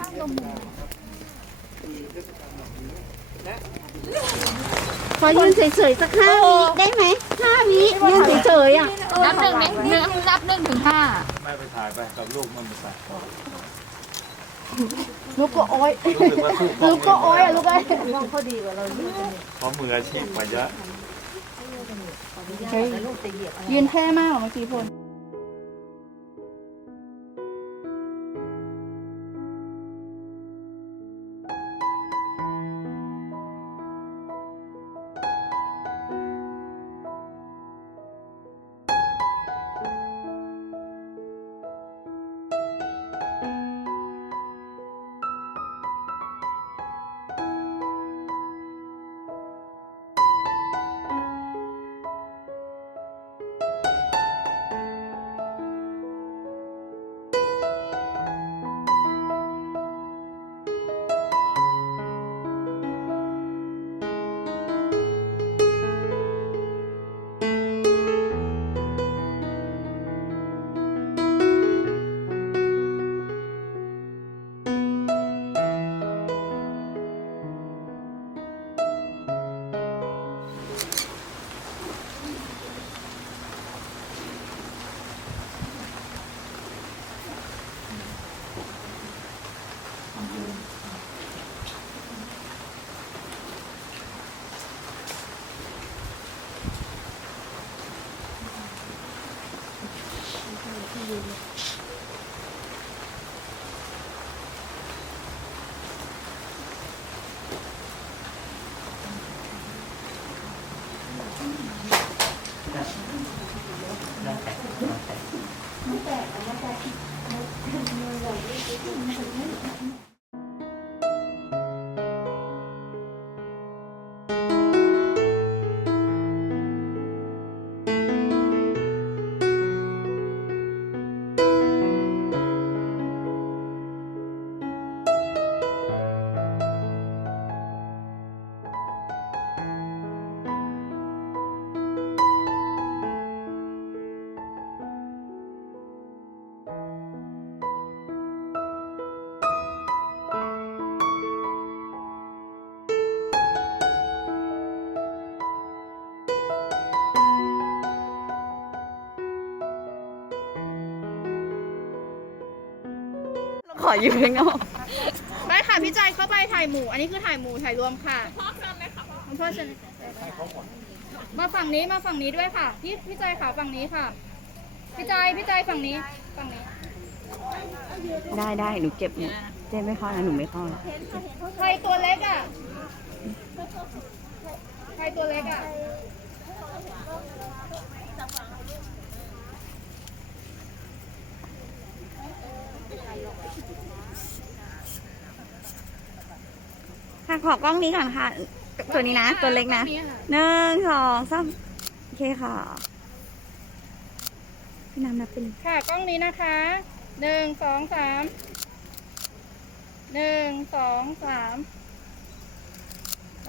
ข้างลมหมุนขอยืนเฉยๆสักห้าวิได้ไหมห้าวิยืนเฉยๆอะนับหนึ่งหนึ่งนับหนึ่งถึงห้าไม่ไปถ่ายไปกับลูกมันไปถ่ายลูกก็โอ้ยรู้สึกว่าสู้กล้องลูกก็โอ้ยอะลูกเอ้ยเขามืออาชีพกว่าเยอะยืนแค่มากเหรอเมื่อกี้พล ขออยู่ข้างนอกได้ค่ะพี่ใจายเข้าไปถ่ายหมู่อันนี้คือถ่ายหมู่ถ่ายรวมค่ะพ่อเชิญเลยค่ะพ่อเชิญมาฝั่งนี้มาฝั่งนี้ด้วยค่ะ พี่พี่ใจายค่ะฝั่งนี้ค่ะ พี่ใจายพี่ใจายฝั่งนี้ฝั่งนี้ ได้ได้หนูเก็บหมดเจ๊ไม่เข้านะหนูไม่เข้านะใครตัวเล็กอะใครตัวเล็กอะ ขอกล้องนี้ก่อนค่ะ ตัวนี้นะ ตัวเล็กนะนี่ค่ะหนึ่งสองสามโอเคค่ะพี่น้ำนับเป็นค่ะกล้องนี้นะคะหนึ่งสองสามหนึ่งสองสามก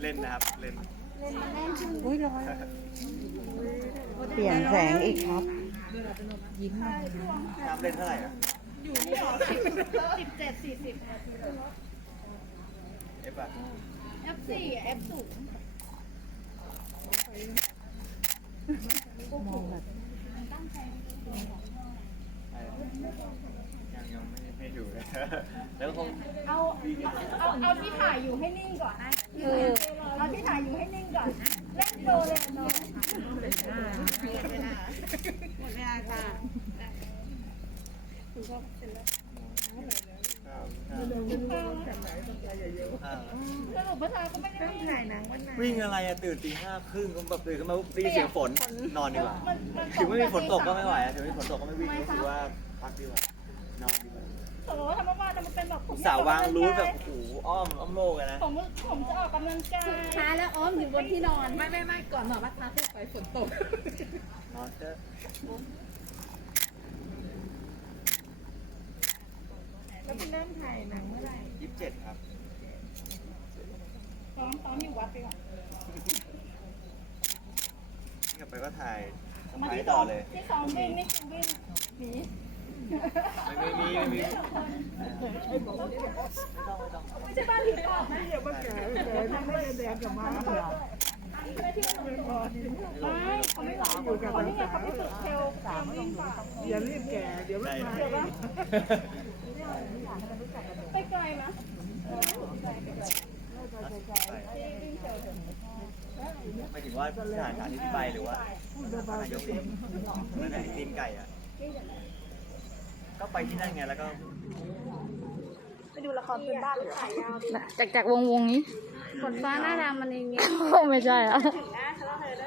เล่นนะครับ เล่น อุ้ยร้อยเปลี่ยนแสงอีกครับ น้ำเล่นเท่าไหร่อะสิบเจ็ดสี่สิบเอฟอะ F สี่ F ศูนย์ยังยังไม่ไม่อยู่เลย แล้วคงเอาเอาเอาที่ถ่ายอยู่ให้นิ่งก่อนนะเอาที่ถ่ายอยู่ให้นิ่งก่อนนะเล่นโชว์เลยเนาะ อ่า สรุปว่าเธอก็ไม่ได้ถ่ายหนังวันไหน วิ่ง อะไรอะตื่นตีห้าครึ่งก็แบบตื่นขึ้นมาปุ๊บได้ยินเสียงฝนนอนดีกว่ามันมันถึงไม่มีฝนตกก็ไม่ไหวอะถึงไม่มีฝนตกก็ไม่วิ่งรู้สึกว่าพักดีกว่านอนดีกว่าสมมติว่าทำมาบ้านแต่มันเป็นแบบผมสาววางรู้แบบโอ้โหอ้อมอ้อมโลกอะนะผมผมจะออกกำลังกายช้าแล้วอ้อมอยู่บนที่นอนนอนเถอะแล้วคุณเริ่มถ่ายหนังเมื่อไหร่ยี่สิบเจ็ดครับซ้อมซ้อมอยู่วัดไปก่อน ก ลับไปก็ถ่ายสมาไปที่ต่ซ้ออมเลย ที่ซ้อมวิ่งนี่คือวิ่งหนีไม่ไม่มีไม่มีไม่ใช่บ้านผีปอบนะเดี๋ยวมาแก่แก่ทำไม่แดงกับมาไม่เขาไม่รออยู่กันเขานี่ไงเขาไปฝึกเทลเทลวิ่งก่อนอย่ารีบแก่ เดี๋ยวไม่มาเดี๋ยวนะไปไกลไหมหมายถึงว่าสถานการณ์ที่ไปหรือว่าท่านนายกเองแล้วเนี่ยไอ้ตีนไก่อะก็ไปที่นั่นไงแล้วก็จากจากวงวงนี้ฝนฟ้าหน้าดำมันอย่างเงี้ยไม่ใช่อะทำงานอยู่ใช่ไ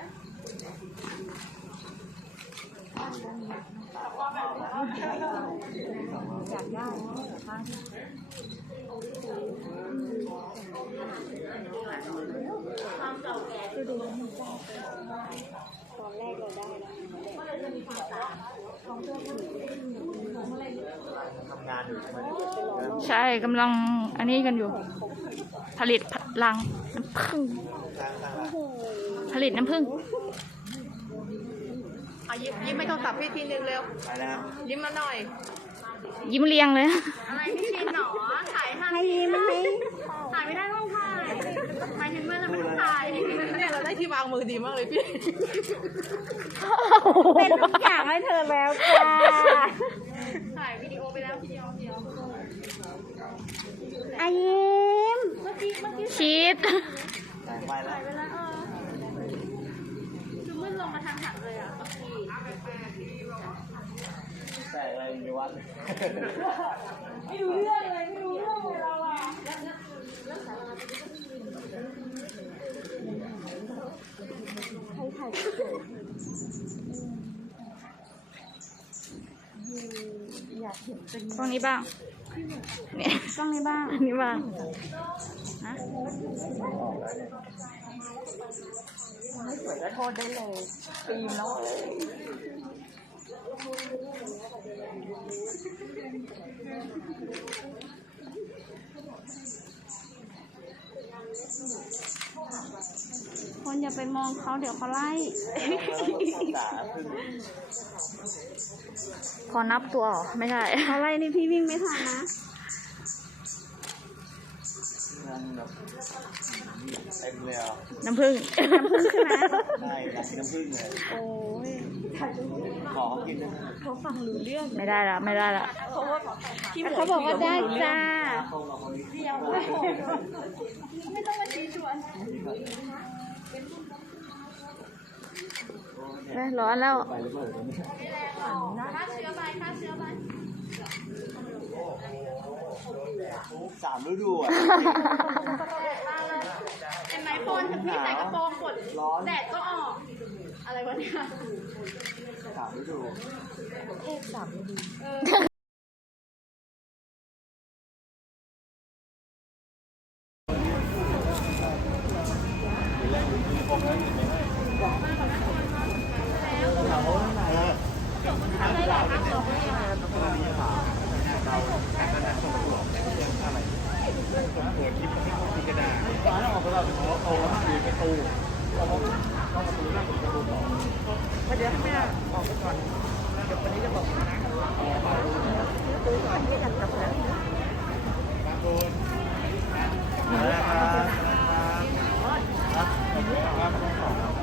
หมใช่กำลังอันนี้กันอยู่ ผลิตรังน้ำผึ้งสร้างสร้างร้านผลิตน้ำผึ้งอะยิ้มยิ้มให้โทรศัพท์พี่ทีนึงเร็วไปแล้วครับยิ้มมาหน่อย ยิ้มเรียงเลย อะไรพี่ชินหนอถ่ายให้ให้ยิ้มไหมถ่ายไม่ได้ต้องถ่ายหมายถึงเมื่อเราไม่ต้องถ่ายเนี่ยเราได้ที่วางมือดีมากเลยพี่ เป็นทุกอย่างให้เธอแล้วจ้าถ่ายวิดีโอไปแล้ววิดีโอเดียวอายิ้มชีส แต่อะไรอยู่ในวัดไม่รู้เรื่องเลยไม่รู้เรื่องเลยเราอะใครถ่ายก็เกิดอยากเห็นเป็นกล้องนี้บ้างเนี่ยกล้องนี้บ้าง อันนี้บ้างนะไม่สวยก็โทษได้เลยตีมแล้ว ปมองเขาเดี๋ยวเขาไล่สาพึ่งขอนับตัวเหรอไม่ใช่ เขาไล่นี่พี่วิ่งไม่ทันนะงงแบบเต็มเลยอะน้ำผึ้งน้ำผึ้งใช่ไหมใช่อยากกินน้ำผึ้งเลยโอ้ยขอเขากินด้วยนะเขาฟังรู้เรื่อง ไม่ได้ละไม่ได้ละเขาบอกว่าได้จ้าตรงกับคนนี้เดียวเอ้ยร้อนแล้วไปหรือเปล่าเนี่ยสามฤดูอะเห็นไหมโฟนถึงพี่ใส่กระโปรงกดร้อนแดดก็ออก อะไรวะเนี่ยสามฤดูมาแล้วครับครับ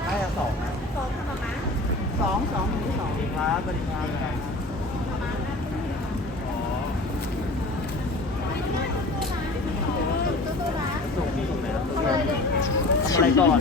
ให้ละสองนะ สองสองหรือสอง สวัสดีครับสวัสดีครับอ๋อส่งที่ส่งไหนครับทำอะไรก่อนทำอะไร ก่อน